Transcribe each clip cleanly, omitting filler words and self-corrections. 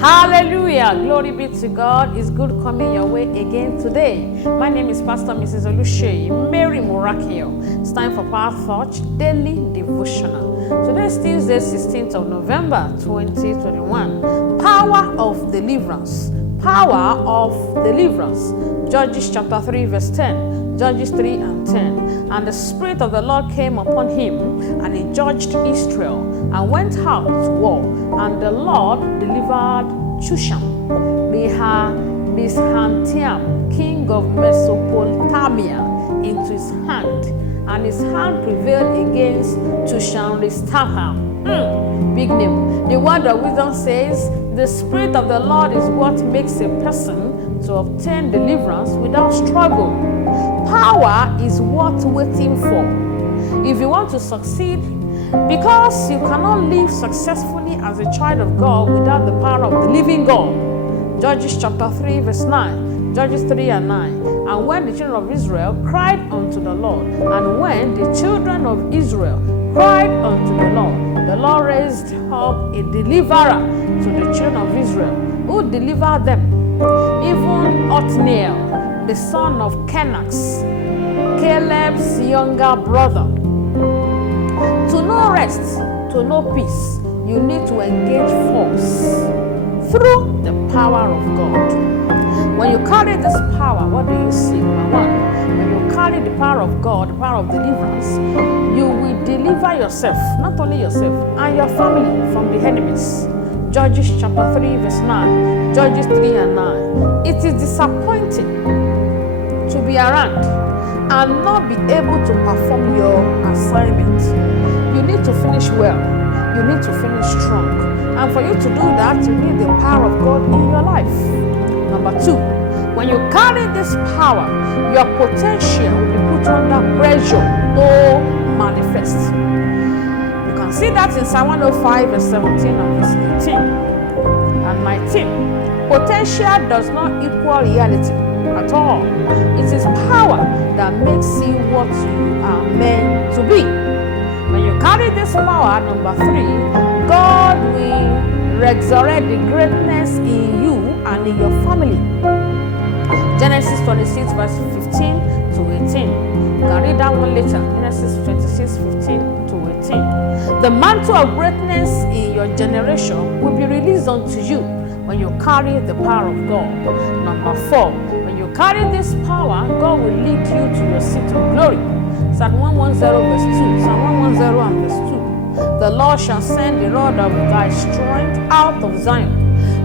Hallelujah. Glory be to God. It's good coming your way again today. My name is Pastor Mrs. Oluseyi Mary Morakio. It's time for Power Thought Daily Devotional. Today is Tuesday, 16th of November, 2021. Power of Deliverance. Power of Deliverance. Judges chapter 3 verse 10. Judges 3 and 10. And the Spirit of the Lord came upon him, and he judged Israel, and went out to war. And the Lord delivered Tues, Bishantiam, king of Mesopotamia, into his hand, and his hand prevailed against Tushan-Ristabham. Big name. The word of wisdom says, the Spirit of the Lord is what makes a person to obtain deliverance without struggle. Power is worth waiting for. If you want to succeed, because you cannot live successfully as a child of God without the power of the living God. Judges chapter 3 verse 9. Judges 3 and 9. And when the children of Israel cried unto the Lord, and when the children of Israel cried unto the Lord raised up a deliverer to the children of Israel, who delivered them, even Othniel, the son of Kenax, Caleb's younger brother. To know rest, to know peace, you need to engage force through the power of God. When you carry this power, what do you see? Number one, when you carry the power of God, the power of deliverance, you will deliver yourself, not only yourself, and your family from the enemies. Judges chapter 3 verse 9. Judges 3 and 9. It is disappointing to be around and not be able to perform your assignment. You need to finish well. You need to finish strong. And for you to do that, you need the power of God in your life. Number two, when you carry this power, your potential will be put under pressure to manifest. You can see that in Psalm 105 verse 17 and verse 18 and 19. Potential does not equal reality at all. It is power that makes you what you are meant to be. When you carry this power, number three, God will resurrect the greatness in you and in your family. Genesis 26 verse 15 to 18. You can read that one later. Genesis 26, 15 to 18. The mantle of greatness in your generation will be released unto you when you carry the power of God. Number four, when you carry this power, God will lead you to your seat of glory. Psalm 110 verse 2. Psalm 110 and verse 2. The Lord shall send the rod of thy strength out of Zion.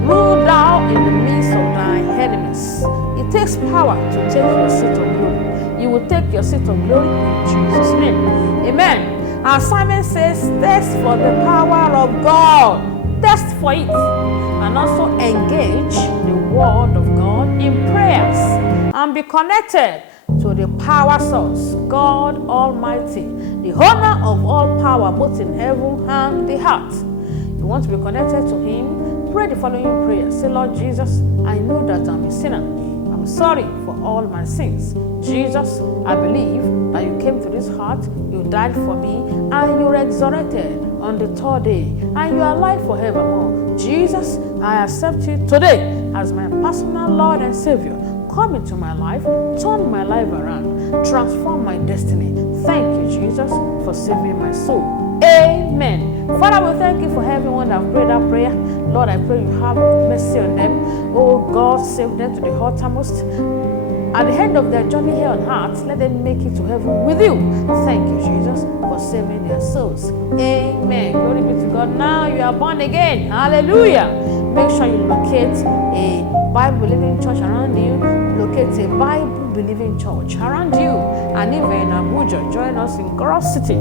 Rule thou in the midst of thy enemies. It takes power to take your seat of glory. You will take your seat of glory in Jesus' name. Amen. Our assignment says, test for the power of God. Test for it. And also engage the word of God in prayers. And be connected to the power source, God Almighty, the owner of all power, both in heaven and the earth. You want to be connected to Him? Pray the following prayer. Say, Lord Jesus, I know that I'm a sinner. I'm sorry for all my sins. Jesus, I believe that you came to this earth, you died for me, and you resurrected on the third day, and you are alive forevermore. Jesus, I accept you today as my personal Lord and Savior. Come into my life, turn my life around, transform my destiny. Thank you, Jesus, for saving my soul. Amen. Father, we thank you for everyone that prayed that prayer. Lord, I pray you have mercy on them. Oh God, save them to the uttermost. At the end of their journey here on earth, let them make it to heaven with you. Thank you, Jesus, for saving their souls. Amen. Glory be to God. Now you are born again. Hallelujah. Make sure you locate a Bible-believing church around you. Locate a Bible-believing church around you. And even in Abuja, join us in God City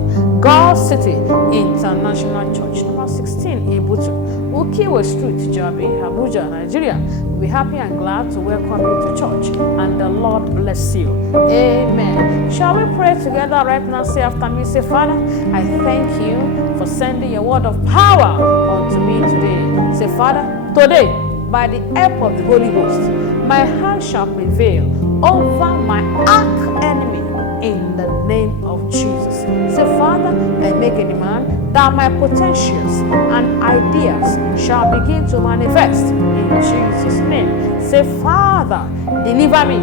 International Church, number 16, Ibutu, Ukiwe Street, Jabi, Abuja, Nigeria. We'll be happy and glad to welcome you to church. And the Lord bless you. Amen. Shall we pray together right now? Say after me, say, Father, I thank you for sending your word of power unto me today. Say, Father, today, by the help of the Holy Ghost, my hand shall prevail over my arch enemy in the name of Jesus. Say, Father, I make a demand that my potentials and ideas shall begin to manifest in Jesus' name. Say, Father, deliver me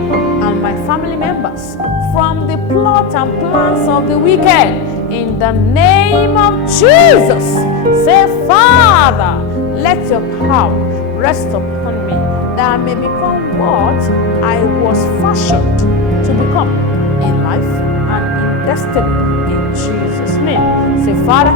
and my family members from the plot and plans of the wicked in the name of Jesus. Say, Father, let your power rest upon me that I may become what I was fashioned to become in life and in destiny in Jesus' name. Say, Father,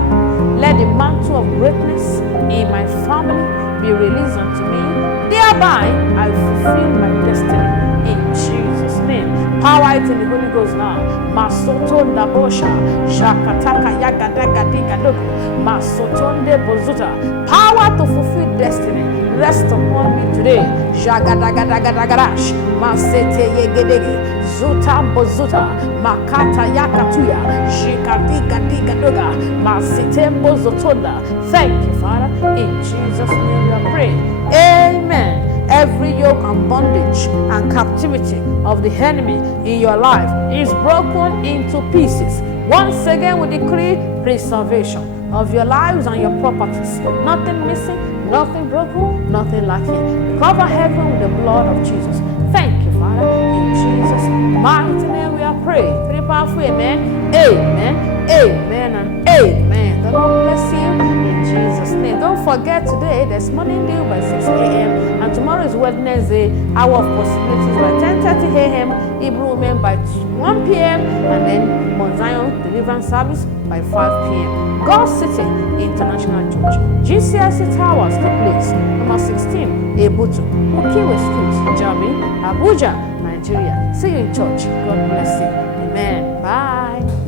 let the mantle of greatness in my family be released unto me. Thereby, I fulfill my destiny in Jesus' name. Power it in the Holy Ghost now. Masoto Dabosha, Shakataka Yagadagadigadogo, Masotonde Bozuta. Power to fulfill destiny rest upon me today. Jagadagadagadash, Masete Yegedege, Zuta Bozuta, Makata Yakatuya, Shikadigadoga, Masete Bozotonda. Thank you, Father. In Jesus' name we are praying. Amen. Every yoke and bondage and captivity of the enemy in your life is broken into pieces. Once again, we decree preservation of your lives and your properties. Nothing missing, nothing broken, nothing lacking. Cover heaven with the blood of Jesus. Thank you, Father. In Jesus' mighty name we are praying. Three powerful amen, amen, amen, and amen. The Lord bless you in Jesus' name. Don't forget, today there's morning dew by 6 a.m. and tomorrow is Wednesday, hour of possibilities by 10:30 a.m. Hebrew women by 1 p.m. and then Mount Zion Deliverance service by 5 p.m. God's City International Church, GCSC Towers, the place, number 16, Ebutu, Ukiwe Street, Jabi, Abuja, Nigeria. See you in church. God bless you. Amen. Bye.